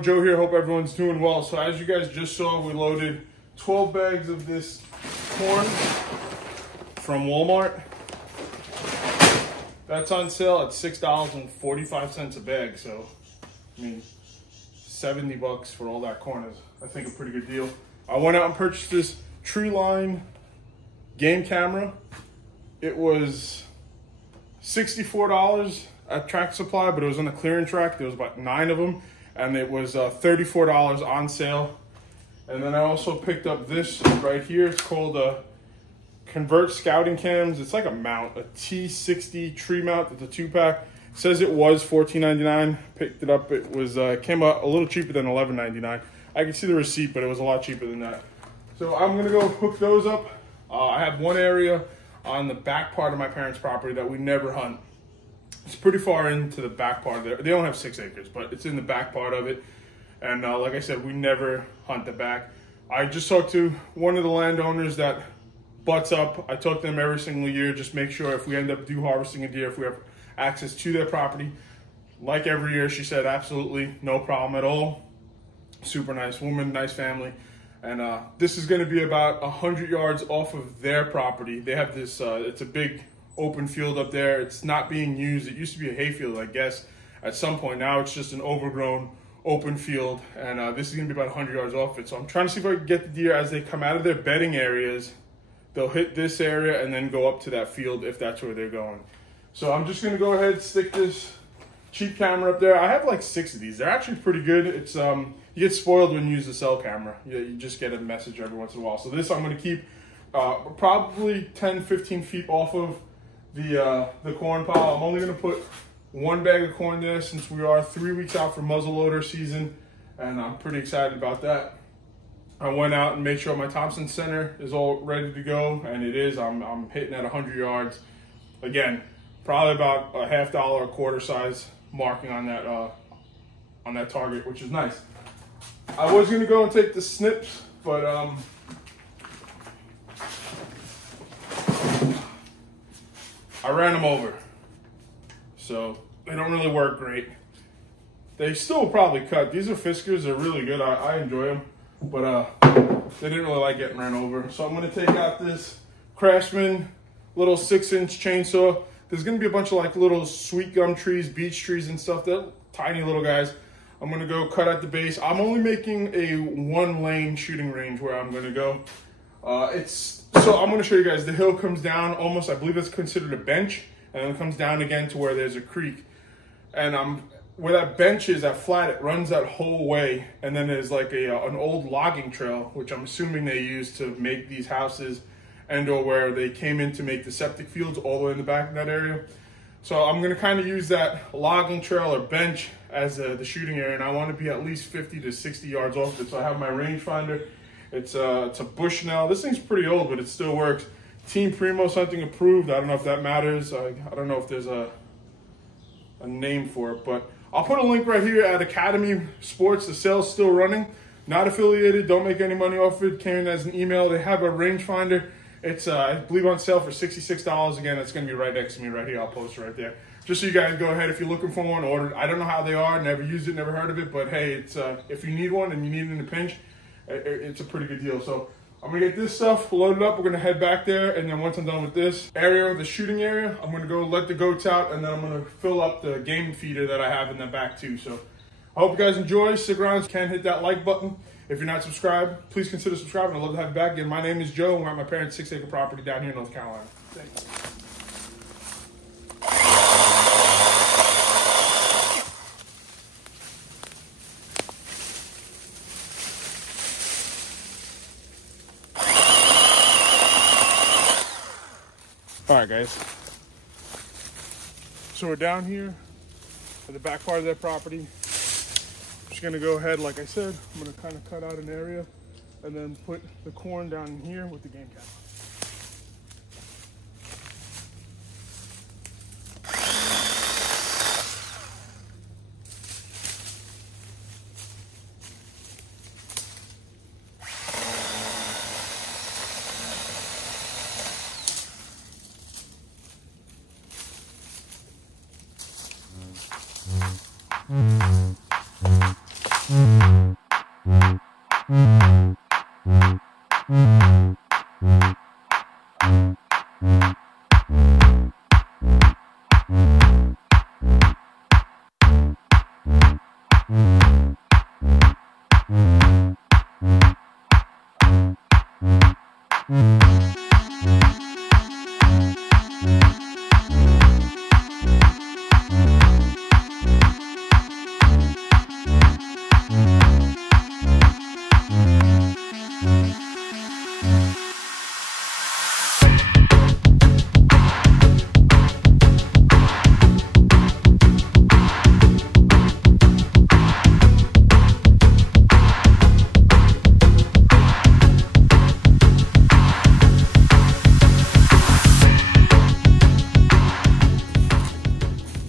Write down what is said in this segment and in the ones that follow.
everyone, Joe here. Hope everyone's doing well. So as you guys just saw, we loaded 12 bags of this corn from Walmart. That's on sale at $6.45 a bag. So, I mean, 70 bucks for all that corn is, I think, a pretty good deal. I went out and purchased this Treeline game camera. It was $64 at Track Supply, but it was on a clearance rack. There was about 9 of them, and it was $34 on sale. And then I also picked up this right here. It's called a Convert Scouting Cams. It's like a mount, a T60 tree mount. It's a 2-pack. It says it was $14.99. Picked it up. It was came out a little cheaper than $11.99. I can see the receipt, but it was a lot cheaper than that. So I'm gonna go hook those up. I have one area on the back part of my parents' property that we never hunt. It's pretty far into the back part of there. They don't have 6 acres, but it's in the back part of it. And like I said, we never hunt the back. I just talked to one of the landowners that butts up. I talk to them every single year, just make sure if we end up harvesting a deer, if we have access to their property. Like every year, she said absolutely no problem at all. Super nice woman, nice family. And this is gonna be about 100 yards off of their property. They have this, it's a big open field up there. It's not being used. It used to be a hayfield, I guess, at some point. Now it's just an overgrown open field. And this is gonna be about 100 yards off it. So I'm trying to see if I can get the deer as they come out of their bedding areas. They'll hit this area and then go up to that field if that's where they're going. So I'm just gonna go ahead and stick this cheap camera up there. I have like 6 of these. They're actually pretty good. It's you get spoiled when you use the cell camera. You just get a message every once in a while. So this I'm gonna keep probably 10-15 feet off of the corn pile. I'm only gonna put 1 bag of corn there since we are 3 weeks out for muzzleloader season, and I'm pretty excited about that. I went out and made sure my Thompson center is all ready to go, and it is. I'm hitting at 100 yards. Again, probably about a $half, a quarter size marking on that target, which is nice. I was gonna go and take the snips, but I ran them over, so they don't really work great. They still probably cut. These are Fiskars. They're really good. I enjoy them, but they didn't really like getting ran over. So I'm gonna take out this Craftsman little 6-inch chainsaw. There's gonna be a bunch of like little sweet gum trees, beech trees and stuff. They're tiny little guys. I'm gonna go cut at the base. I'm only making a 1-lane shooting range where I'm gonna go. So I'm gonna show you guys. The hill comes down almost, I believe it's considered a bench, and then it comes down again to where there's a creek. And where that bench is, that flat, it runs that whole way. And then there's like an old logging trail, which I'm assuming they used to make these houses, and or where they came in to make the septic fields all the way in the back of that area. So I'm gonna kind of use that logging trail or bench as the shooting area, and I want to be at least 50 to 60 yards off it. So I have my rangefinder. It's a Bushnell. This thing's pretty old, but it still works. Team Primo something approved. I don't know if that matters. I don't know if there's a name for it, but I'll put a link right here at Academy Sports. The sale's still running. Not affiliated. Don't make any money off it. Came in as an email. They have a rangefinder. It's, I believe, on sale for $66. Again, it's going to be right next to me right here. I'll post it right there. Just so you guys go ahead, if you're looking for one, order it. I don't know how they are. Never used it, never heard of it. But, hey, it's if you need one and you need it in a pinch, it's a pretty good deal. So I'm going to get this stuff loaded up. We're going to head back there. And then once I'm done with this area, the shooting area, I'm going to go let the goats out. And then I'm going to fill up the game feeder that I have in the back, too. So I hope you guys enjoy. Stick around. Can hit that like button. If you're not subscribed, please consider subscribing. I'd love to have you back. Again, my name is Joe, and we're at my parents' 6-acre property down here in North Carolina. Thanks. All right, guys. So we're down here at the back part of their property. Just gonna go ahead, like I said, I'm gonna kind of cut out an area and then put the corn down in here with the game cap. Mm-hmm.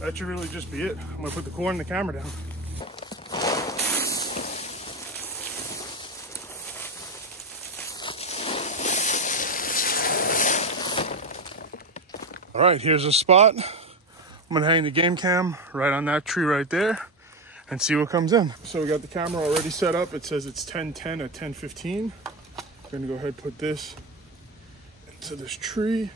That should really just be it. I'm gonna put the cord and the camera down. All right, here's a spot. I'm gonna hang the game cam right on that tree right there and see what comes in. So we got the camera already set up. It says it's 10:10 at 10:15. I'm gonna go ahead and put this into this tree.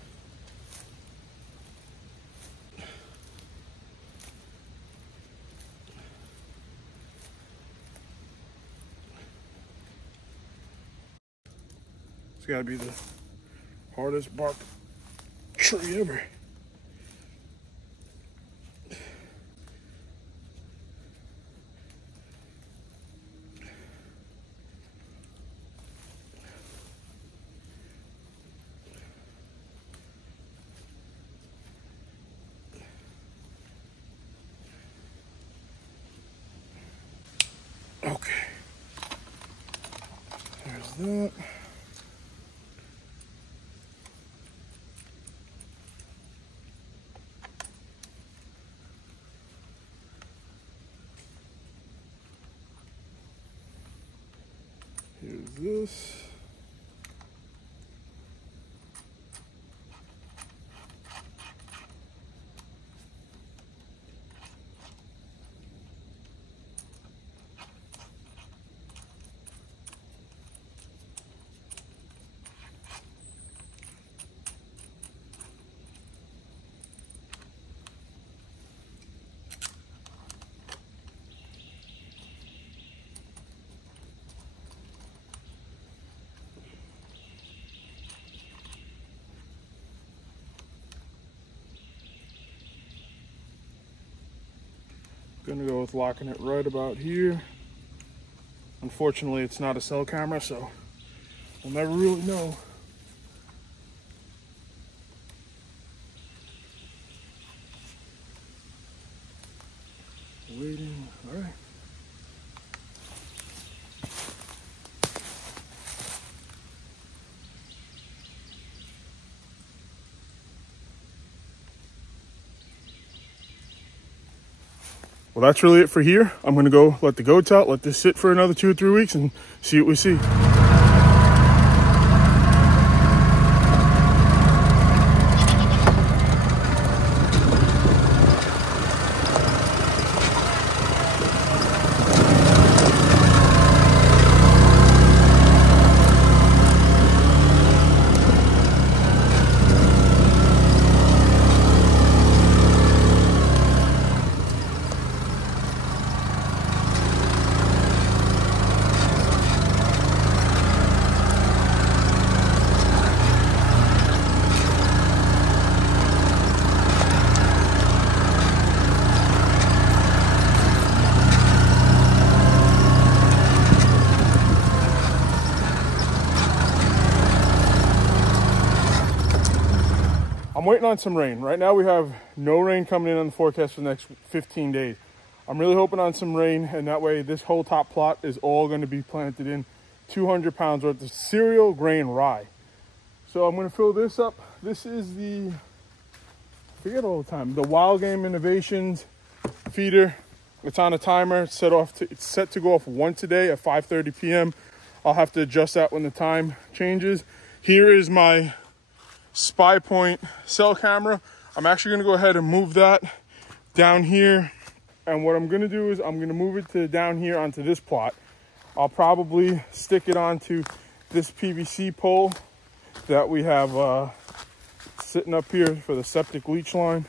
It's gotta be the hardest bark tree ever. Okay, there's that. Here's this. Gonna go with locking it right about here. Unfortunately, it's not a cell camera, so we'll never really know. Waiting, all right. Well, that's really it for here. I'm gonna go let the goats out, let this sit for another 2 or 3 weeks and see what we see. I'm waiting on some rain. Right now we have no rain coming in on the forecast for the next 15 days. I'm really hoping on some rain, and that way this whole top plot is all going to be planted in 200 pounds worth of cereal grain rye. So I'm going to fill this up. This is the, I forget all the time, the Wild Game Innovations feeder. It's on a timer. It's set to go off once a day at 5:30 p.m. I'll have to adjust that when the time changes. Here is my Spy Point cell camera. I'm actually going to go ahead and move that down here, and what I'm going to do is I'm going to move it to down here onto this plot. I'll probably stick it onto this PVC pole that we have sitting up here for the septic leach line.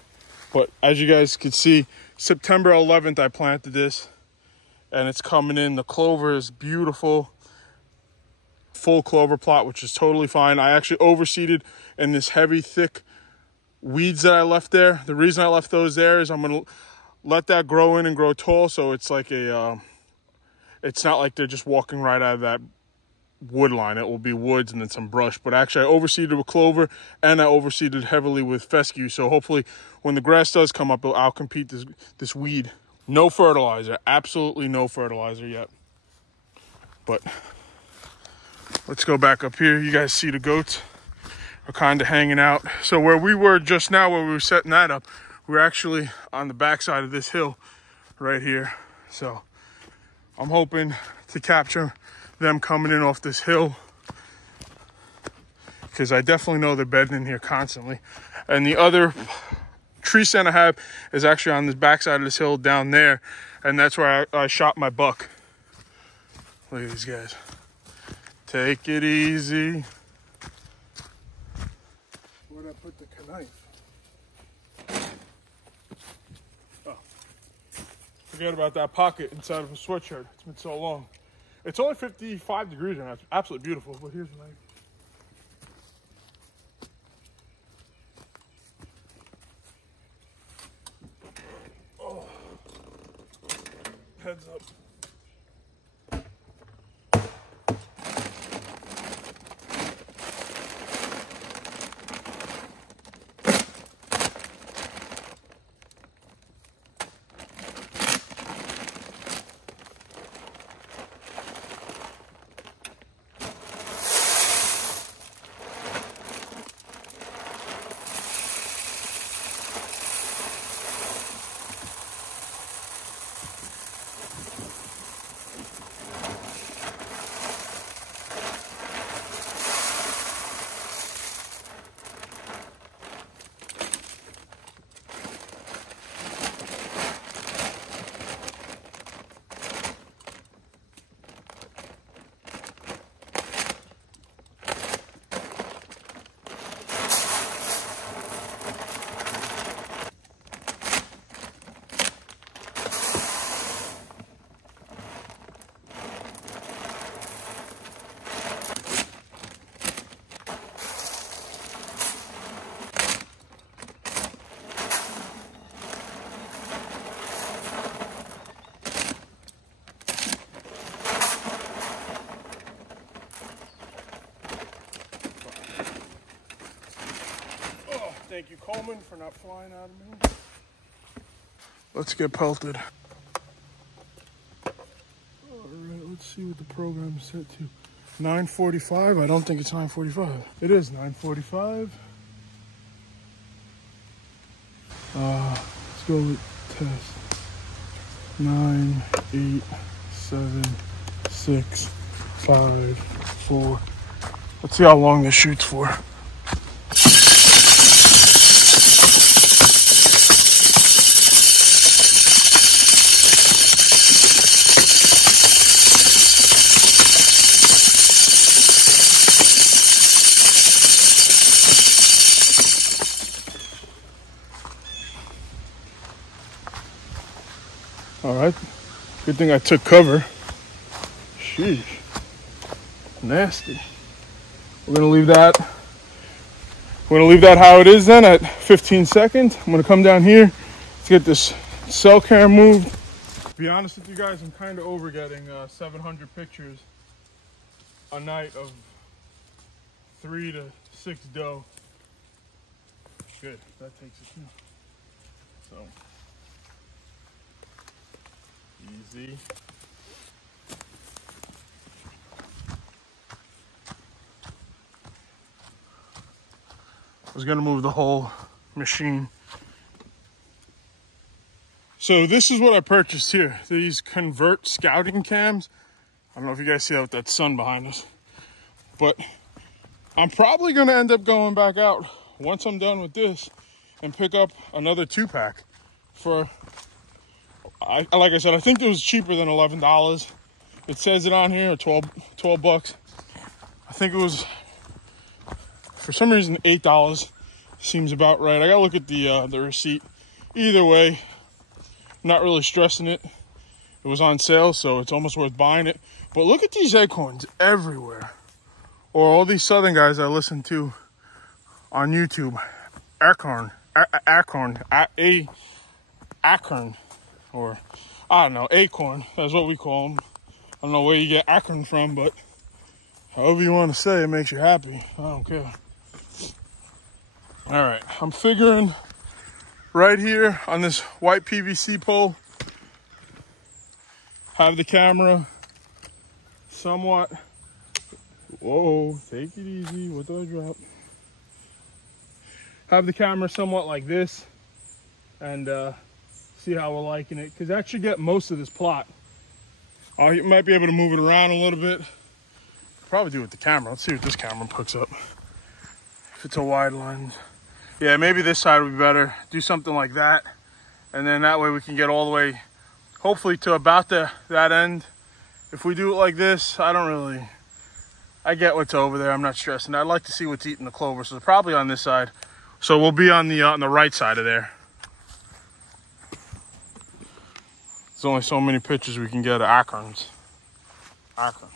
But as you guys can see, September 11th I planted this, and it's coming in. The clover is beautiful. full clover plot, which is totally fine. I actually overseeded in this heavy, thick weeds that I left there. The reason I left those there is I'm going to let that grow in and grow tall, so it's like a, it's not like they're just walking right out of that wood line. It will be woods and then some brush. But actually I overseeded with clover and I overseeded heavily with fescue, so hopefully when the grass does come up, I'll compete this weed. No fertilizer, absolutely no fertilizer yet. But let's go back up here. You guys see the goats are kind of hanging out. So where we were just now, where we were setting that up, we're actually on the backside of this hill right here. So I'm hoping to capture them coming in off this hill, because I definitely know they're bedding in here constantly. And the other tree stand I have is actually on this backside of this hill down there, and that's where I shot my buck. Look at these guys. Take it easy. Where'd I put the knife? Oh, forget about that pocket inside of a sweatshirt. It's been so long. It's only 55 degrees right now. It's absolutely beautiful, but here's the knife. Oh, heads up. Thank you, Coleman, for not flying out of me. Let's get pelted. All right, let's see what the program's set to. 9:45. I don't think it's 9:45. It is 9:45. Let's go with test. 9, 8, 7, 6, 5, 4. Let's see how long this shoots for. All right, good thing I took cover. Sheesh, nasty. We're gonna leave that how it is then at 15 seconds. I'm gonna come down here, let's get this cell cam moved. To be honest with you guys, I'm kind of over getting 700 pictures a night of 3 to 6 doe. Good, that takes it too. So. Easy. I was gonna move the whole machine. So this is what I purchased here. These convert scouting cams. I don't know if you guys see that with that sun behind us, but I'm probably gonna end up going back out once I'm done with this and pick up another 2-pack for, like I said, I think it was cheaper than $11. It says it on here, 12 bucks. I think it was, for some reason, $8 seems about right. I gotta look at the receipt. Either way, not really stressing it. It was on sale, so it's almost worth buying it. But look at these acorns everywhere. or all these southern guys I listen to on YouTube, Acorn, or I don't know, Acorn, that's what we call them. I don't know where you get Acorn from, but however you want to say it makes you happy. I don't care. All right, I'm figuring right here on this white PVC pole, have the camera somewhat, whoa, take it easy, what do I drop? Have the camera somewhat like this and see how we're liking it, because that should get most of this plot. You might be able to move it around a little bit. Probably do it with the camera. Let's see what this camera picks up. If it's a wide lens. Yeah, maybe this side would be better. Do something like that. And then that way we can get all the way, hopefully to about that end. If we do it like this, I get what's over there. I'm not stressing. I'd like to see what's eating the clover. So probably on this side. So we'll be on the right side of there. There's only so many pictures we can get of acorns. Acorn.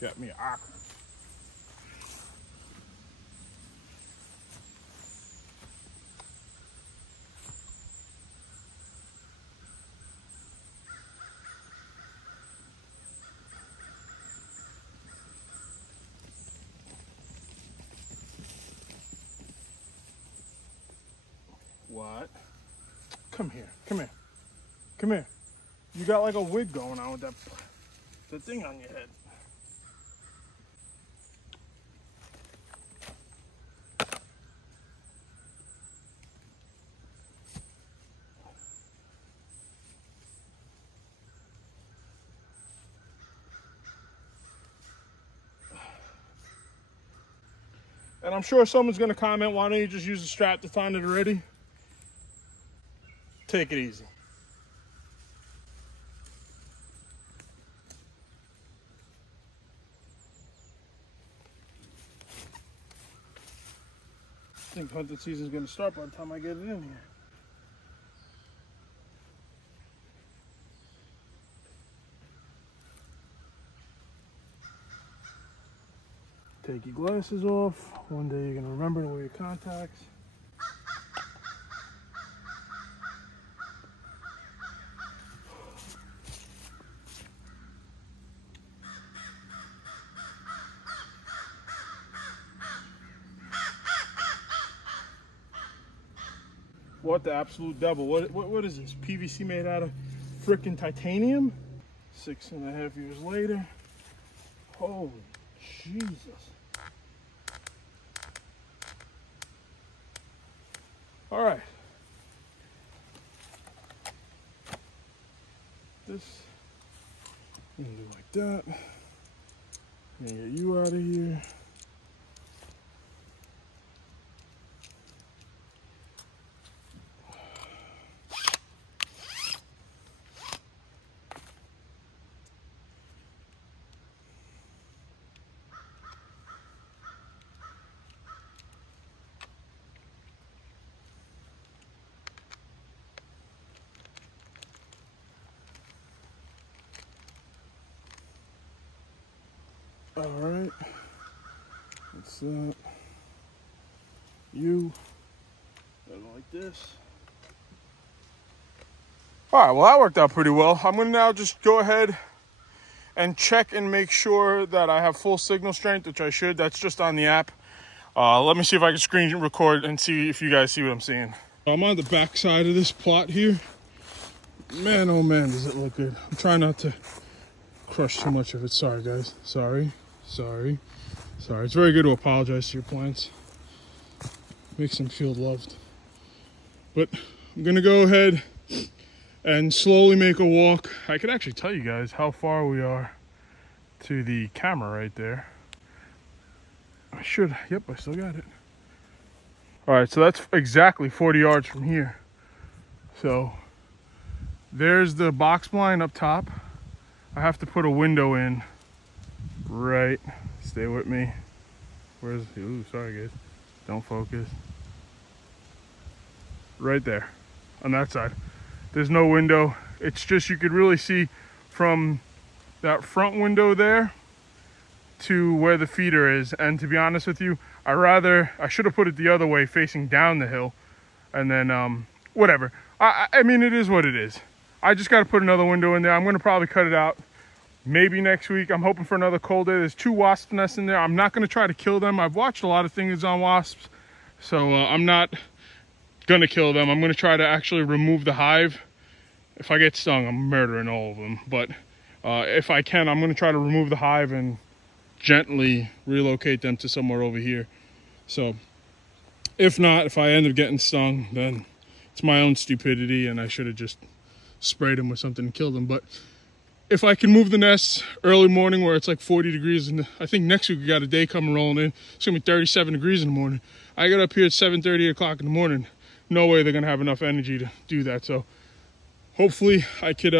Get me an acorn. What? Come here, come here, come here. You got like a wig going on with that thing on your head. And I'm sure someone's gonna comment, why don't you just use the strap that's on it already? Take it easy. I think hunting season's gonna start by the time I get it in here. Take your glasses off. One day you're gonna remember to wear your contacts. What the absolute devil? What is this? PVC made out of frickin' titanium? 6.5 years later. Holy Jesus. All right. This, I'm gonna do like that. I'm gonna get you out of here. All right, that's that. You go like this. All right, well that worked out pretty well. I'm gonna now just go ahead and check and make sure that I have full signal strength, which I should. That's just on the app. Let me see if I can screen record and see if you guys see what I'm seeing. I'm on the back side of this plot here. Man, oh man, does it look good. I'm trying not to crush too much of it. Sorry guys, sorry. It's very good to apologize to your plants. Makes them feel loved. But I'm gonna go ahead and slowly make a walk. I could actually tell you guys how far we are to the camera right there. I should, yep, I still got it. All right, so that's exactly 40 yards from here. So there's the box blind up top. I have to put a window in. Right, stay with me. Where's, ooh, sorry guys, don't focus. Right there, on that side. There's no window. It's just, you could really see from that front window there to where the feeder is. And to be honest with you, I should have put it the other way, facing down the hill. And then, whatever. I mean, it is what it is. I just got to put another window in there. I'm going to probably cut it out maybe next week. I'm hoping for another cold day. There's 2 wasp nests in there. I'm not going to try to kill them. I've watched a lot of things on wasps, so I'm not going to kill them. I'm going to try to actually remove the hive. If I get stung, I'm murdering all of them. But if I can, I'm going to try to remove the hive and gently relocate them to somewhere over here. So if not, if I end up getting stung, then it's my own stupidity and I should have just sprayed them with something and killed them. But if I can move the nests early morning where it's like 40 degrees, and I think next week we got a day coming rolling in, it's gonna be 37 degrees in the morning. I get up here at 7:30, 8 o'clock in the morning. No way they're gonna have enough energy to do that. So hopefully I could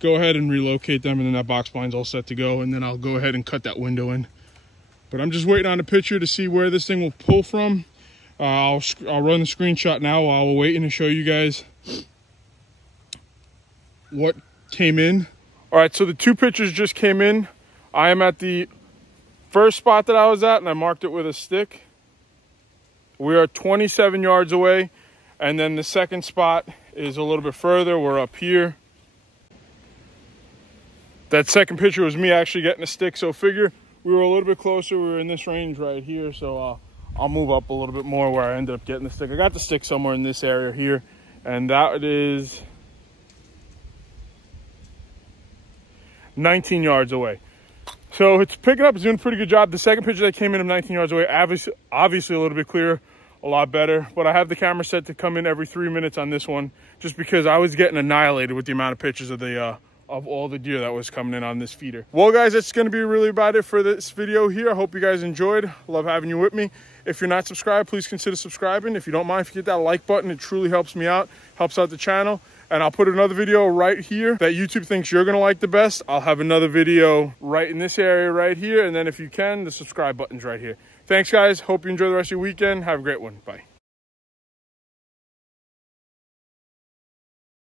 go ahead and relocate them, and then that box blind's all set to go, and then I'll go ahead and cut that window in. But I'm just waiting on a picture to see where this thing will pull from. I'll run the screenshot now while we're waiting to show you guys what came in. All right, so the 2 pictures just came in. I am at the first spot that I was at, and I marked it with a stick. We are 27 yards away, and then the second spot is a little bit further. We're up here. That second picture was me actually getting a stick, so figure we were a little bit closer. We were in this range right here, so I'll move up a little bit more where I ended up getting the stick. I got the stick somewhere in this area here, and that is 19 yards away. So it's picking up, it's doing a pretty good job. The second picture that came in of 19 yards away, obviously a little bit clearer, a lot better, but I have the camera set to come in every 3 minutes on this one, just because I was getting annihilated with the amount of pictures of all the deer that was coming in on this feeder. Well guys, that's gonna be really about it for this video here. I hope you guys enjoyed. Love having you with me. If you're not subscribed, please consider subscribing. If you don't mind, if you hit that like button, it truly helps me out, helps out the channel. And I'll put another video right here that YouTube thinks you're gonna like the best. I'll have another video right in this area right here. And then if you can, the subscribe button's right here. Thanks guys, hope you enjoy the rest of your weekend. Have a great one, bye.